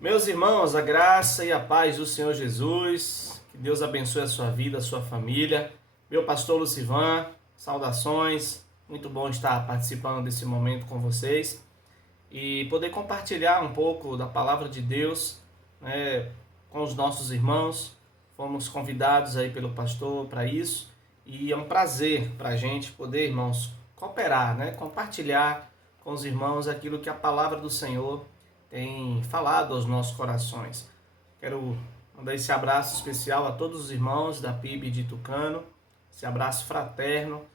Meus irmãos, a graça e a paz do Senhor Jesus, que Deus abençoe a sua vida, a sua família. Meu pastor Lucivan, saudações, muito bom estar participando desse momento com vocês e poder compartilhar um pouco da palavra de Deus, né, com os nossos irmãos. Fomos convidados aí pelo pastor para isso e é um prazer para a gente poder, irmãos, cooperar, né, compartilhar com os irmãos aquilo que a palavra do Senhor tem falado aos nossos corações. Quero mandar esse abraço especial a todos os irmãos da PIB de Tucano, esse abraço fraterno,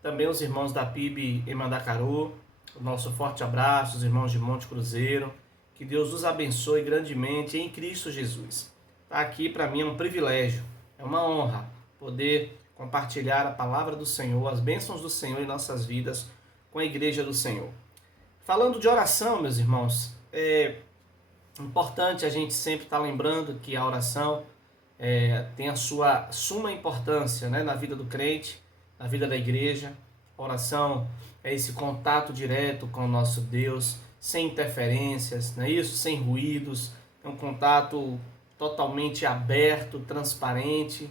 também os irmãos da PIB em Mandacaru, o nosso forte abraço, os irmãos de Monte Cruzeiro, que Deus os abençoe grandemente em Cristo Jesus. Tá aqui para mim é um privilégio, é uma honra poder compartilhar a palavra do Senhor, as bênçãos do Senhor em nossas vidas com a igreja do Senhor. Falando de oração, meus irmãos, é importante a gente sempre estar lembrando que a oração tem a sua suma importância, né, na vida do crente, na vida da igreja. A oração é esse contato direto com o nosso Deus, sem interferências, não é isso? Sem ruídos, é um contato totalmente aberto, transparente,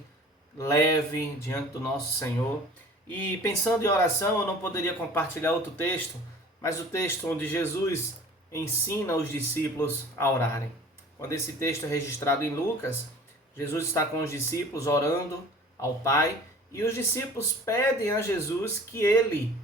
leve diante do nosso Senhor. E pensando em oração, eu não poderia compartilhar outro texto, mas o texto onde Jesus ensina os discípulos a orarem. Quando esse texto é registrado em Lucas, Jesus está com os discípulos orando ao Pai e os discípulos pedem a Jesus que ele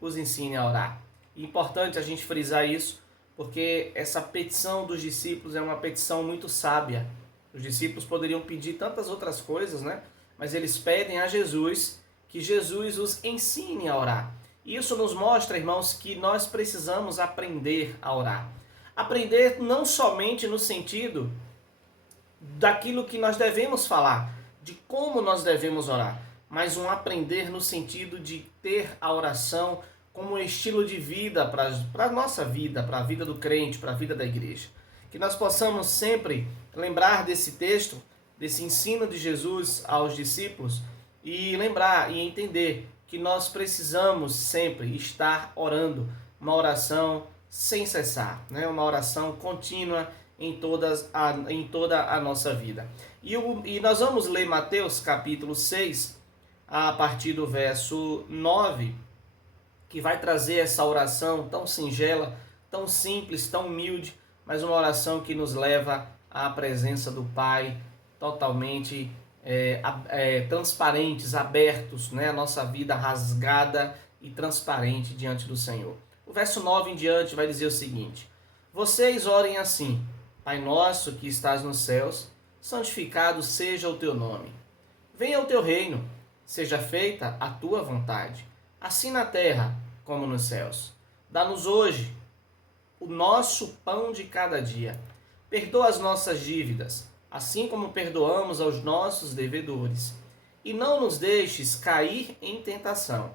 os ensine a orar. É importante a gente frisar isso, porque essa petição dos discípulos é uma petição muito sábia. Os discípulos poderiam pedir tantas outras coisas, né? Mas eles pedem a Jesus que Jesus os ensine a orar. Isso nos mostra, irmãos, que nós precisamos aprender a orar. Aprender não somente no sentido daquilo que nós devemos falar, de como nós devemos orar, mas um aprender no sentido de ter a oração como um estilo de vida para a nossa vida, para a vida do crente, para a vida da igreja. Que nós possamos sempre lembrar desse texto, desse ensino de Jesus aos discípulos e lembrar e entender que nós precisamos sempre estar orando, uma oração sem cessar, né? Uma oração contínua em toda a nossa vida. E nós vamos ler Mateus capítulo 6, a partir do verso 9, que vai trazer essa oração tão singela, tão simples, tão humilde, mas uma oração que nos leva à presença do Pai totalmente transparentes, abertos, né? A nossa vida rasgada e transparente diante do Senhor. O verso 9 em diante vai dizer o seguinte: vocês orem assim: Pai nosso que estás nos céus, santificado seja o teu nome. Venha o teu reino, seja feita a tua vontade, assim na terra como nos céus. Dá-nos hoje o nosso pão de cada dia. Perdoa as nossas dívidas, assim como perdoamos aos nossos devedores. E não nos deixes cair em tentação,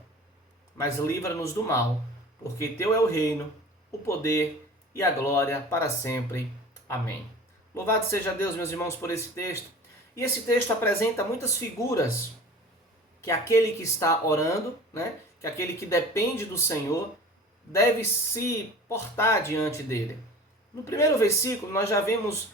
mas livra-nos do mal, porque teu é o reino, o poder e a glória para sempre. Amém. Louvado seja Deus, meus irmãos, por esse texto. E esse texto apresenta muitas figuras que aquele que está orando, né, que aquele que depende do Senhor, deve se portar diante dele. No primeiro versículo, nós já vemos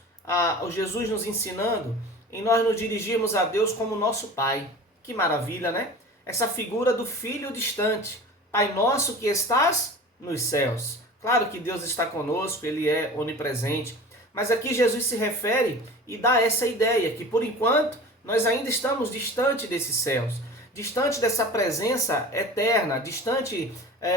o Jesus nos ensinando em nós nos dirigirmos a Deus como nosso Pai. Que maravilha, né? Essa figura do Filho distante. Pai nosso que estás nos céus. Claro que Deus está conosco, Ele é onipresente. Mas aqui Jesus se refere e dá essa ideia que, por enquanto, nós ainda estamos distante desses céus. Distante dessa presença eterna, distante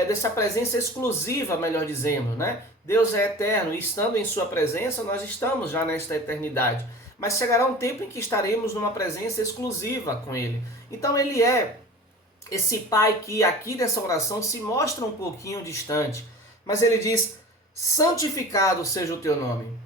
dessa presença exclusiva, melhor dizendo, né? Deus é eterno e estando em sua presença, nós estamos já nesta eternidade. Mas chegará um tempo em que estaremos numa presença exclusiva com Ele. Então Ele é esse Pai que aqui nessa oração se mostra um pouquinho distante. Mas Ele diz: santificado seja o teu nome.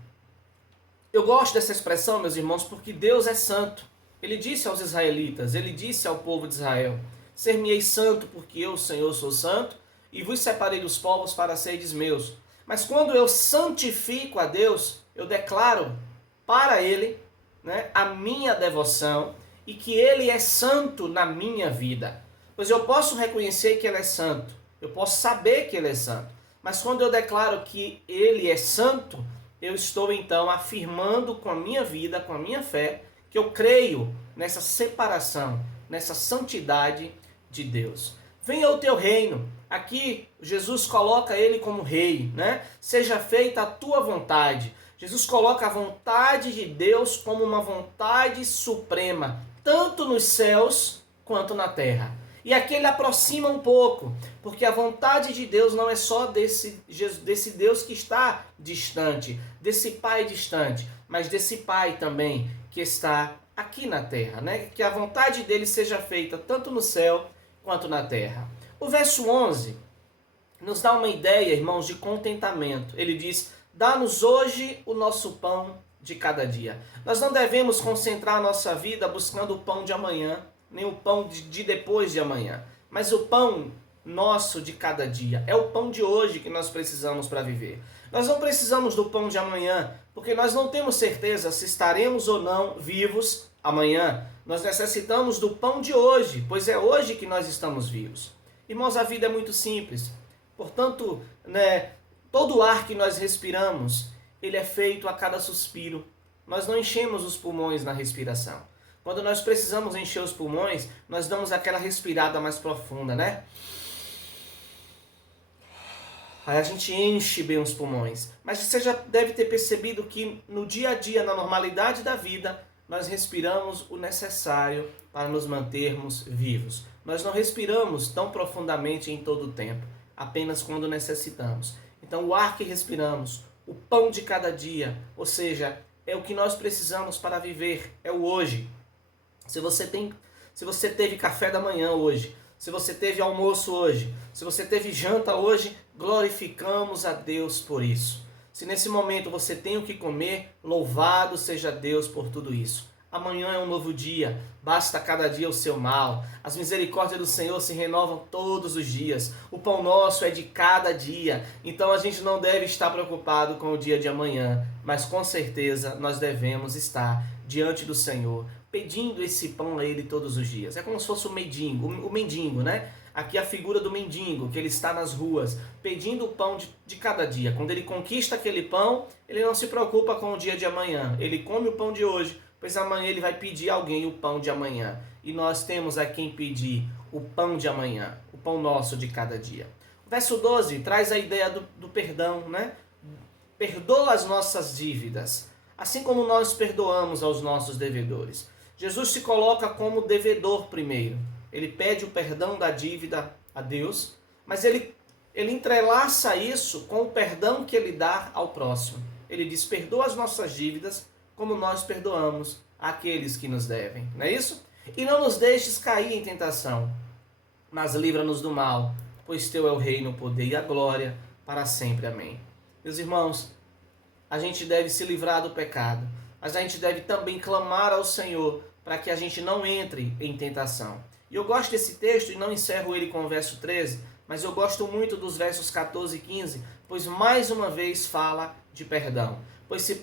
Eu gosto dessa expressão, meus irmãos, porque Deus é santo. Ele disse aos israelitas, Ele disse ao povo de Israel: ser-me-ei santo, porque eu, Senhor, sou santo, e vos separei dos povos para serdes meus. Mas quando eu santifico a Deus, eu declaro para Ele, né, a minha devoção e que Ele é santo na minha vida. Pois eu posso reconhecer que Ele é santo, eu posso saber que Ele é santo, mas quando eu declaro que Ele é santo, eu estou então afirmando com a minha vida, com a minha fé, que eu creio nessa separação, nessa santidade de Deus. Venha o teu reino. Aqui Jesus coloca ele como rei, né? Seja feita a tua vontade. Jesus coloca a vontade de Deus como uma vontade suprema, tanto nos céus quanto na terra. E aqui ele aproxima um pouco, porque a vontade de Deus não é só desse Deus que está distante, desse Pai distante, mas desse Pai também que está aqui na terra, né? Que a vontade dele seja feita tanto no céu quanto na terra. O verso 11 nos dá uma ideia, irmãos, de contentamento. Ele diz: dá-nos hoje o nosso pão de cada dia. Nós não devemos concentrar a nossa vida buscando o pão de amanhã, nem o pão de depois de amanhã, mas o pão nosso de cada dia. É o pão de hoje que nós precisamos para viver. Nós não precisamos do pão de amanhã, porque nós não temos certeza se estaremos ou não vivos amanhã. Nós necessitamos do pão de hoje, pois é hoje que nós estamos vivos. Irmãos, a vida é muito simples. Portanto, todo o ar que nós respiramos, ele é feito a cada suspiro. Nós não enchemos os pulmões na respiração. Quando nós precisamos encher os pulmões, nós damos aquela respirada mais profunda, né? Aí a gente enche bem os pulmões. Mas você já deve ter percebido que no dia a dia, na normalidade da vida, nós respiramos o necessário para nos mantermos vivos. Nós não respiramos tão profundamente em todo o tempo, apenas quando necessitamos. Então o ar que respiramos, o pão de cada dia, ou seja, é o que nós precisamos para viver, é o hoje. Se você teve café da manhã hoje, se você teve almoço hoje, se você teve janta hoje, glorificamos a Deus por isso. Se nesse momento você tem o que comer, louvado seja Deus por tudo isso. Amanhã é um novo dia, basta cada dia o seu mal. As misericórdias do Senhor se renovam todos os dias. O pão nosso é de cada dia. Então a gente não deve estar preocupado com o dia de amanhã, mas com certeza nós devemos estar diante do Senhor, pedindo esse pão a Ele todos os dias. É como se fosse o mendigo, né? Aqui a figura do mendigo, que ele está nas ruas, pedindo o pão de cada dia. Quando ele conquista aquele pão, ele não se preocupa com o dia de amanhã. Ele come o pão de hoje, pois amanhã ele vai pedir a alguém o pão de amanhã. E nós temos a quem pedir o pão de amanhã, o pão nosso de cada dia. O verso 12 traz a ideia do perdão, né? Perdoa as nossas dívidas, assim como nós perdoamos aos nossos devedores. Jesus se coloca como devedor primeiro. Ele pede o perdão da dívida a Deus, mas ele entrelaça isso com o perdão que ele dá ao próximo. Ele diz: perdoa as nossas dívidas como nós perdoamos aqueles que nos devem. Não é isso? E não nos deixes cair em tentação, mas livra-nos do mal, pois teu é o reino, o poder e a glória para sempre. Amém. Meus irmãos, a gente deve se livrar do pecado, mas a gente deve também clamar ao Senhor para que a gente não entre em tentação. E eu gosto desse texto e não encerro ele com o verso 13, mas eu gosto muito dos versos 14 e 15, pois mais uma vez fala de perdão. Pois se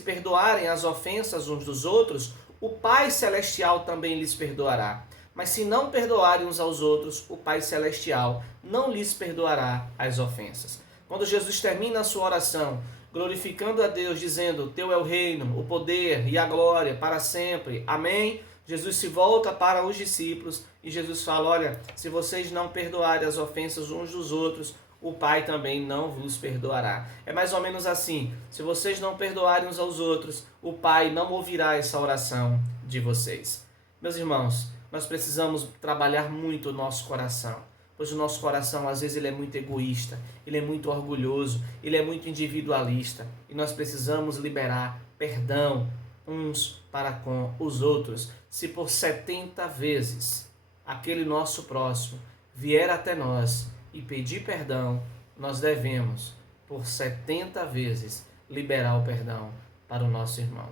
perdoarem as ofensas uns dos outros, o Pai Celestial também lhes perdoará. Mas se não perdoarem uns aos outros, o Pai Celestial não lhes perdoará as ofensas. Quando Jesus termina a sua oração, glorificando a Deus, dizendo: teu é o reino, o poder e a glória para sempre. Amém. Jesus se volta para os discípulos e Jesus fala: olha, se vocês não perdoarem as ofensas uns dos outros, o Pai também não vos perdoará. É mais ou menos assim: se vocês não perdoarem uns aos outros, o Pai não ouvirá essa oração de vocês. Meus irmãos, nós precisamos trabalhar muito o nosso coração, pois o nosso coração às vezes ele é muito egoísta, ele é muito orgulhoso, ele é muito individualista, e nós precisamos liberar perdão uns para com os outros. Se por 70 vezes aquele nosso próximo vier até nós e pedir perdão, nós devemos por 70 vezes liberar o perdão para o nosso irmão.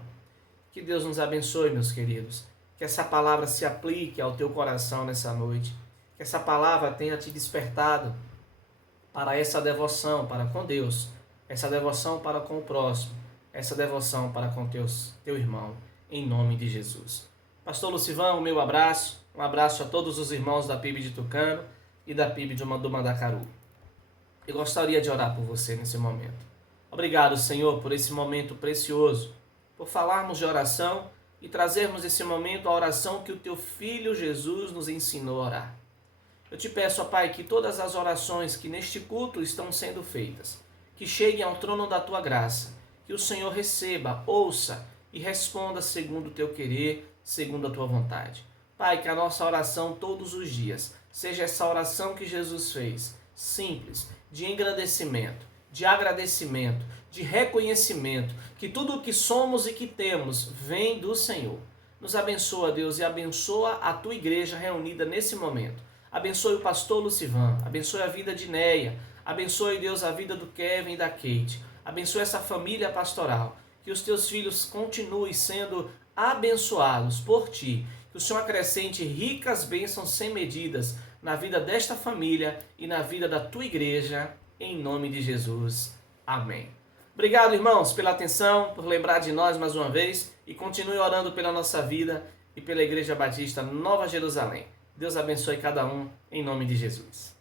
Que Deus nos abençoe, meus queridos. Que essa palavra se aplique ao teu coração nessa noite. Que essa palavra tenha te despertado para essa devoção para com Deus, essa devoção para com o próximo, essa devoção para com teu irmão, em nome de Jesus. Pastor Lucivão, o meu abraço, um abraço a todos os irmãos da PIB de Tucano e da PIB do Mandacaru. Eu gostaria de orar por você nesse momento. Obrigado, Senhor, por esse momento precioso, por falarmos de oração e trazermos esse momento a oração que o Teu Filho Jesus nos ensinou a orar. Eu te peço, ó Pai, que todas as orações que neste culto estão sendo feitas, que cheguem ao trono da Tua graça, que o Senhor receba, ouça e responda segundo o Teu querer, segundo a Tua vontade. Pai, que a nossa oração todos os dias seja essa oração que Jesus fez, simples, de engrandecimento, de agradecimento, de reconhecimento, que tudo o que somos e que temos vem do Senhor. Nos abençoa, Deus, e abençoa a Tua igreja reunida nesse momento. Abençoe o pastor Lucivan, abençoe a vida de Neia, abençoe, Deus, a vida do Kevin e da Kate, abençoe essa família pastoral, que os Teus filhos continuem sendo abençoados por Ti, que o Senhor acrescente ricas bênçãos sem medidas na vida desta família e na vida da Tua igreja, em nome de Jesus. Amém. Obrigado, irmãos, pela atenção, por lembrar de nós mais uma vez e continue orando pela nossa vida e pela Igreja Batista Nova Jerusalém. Deus abençoe cada um, em nome de Jesus.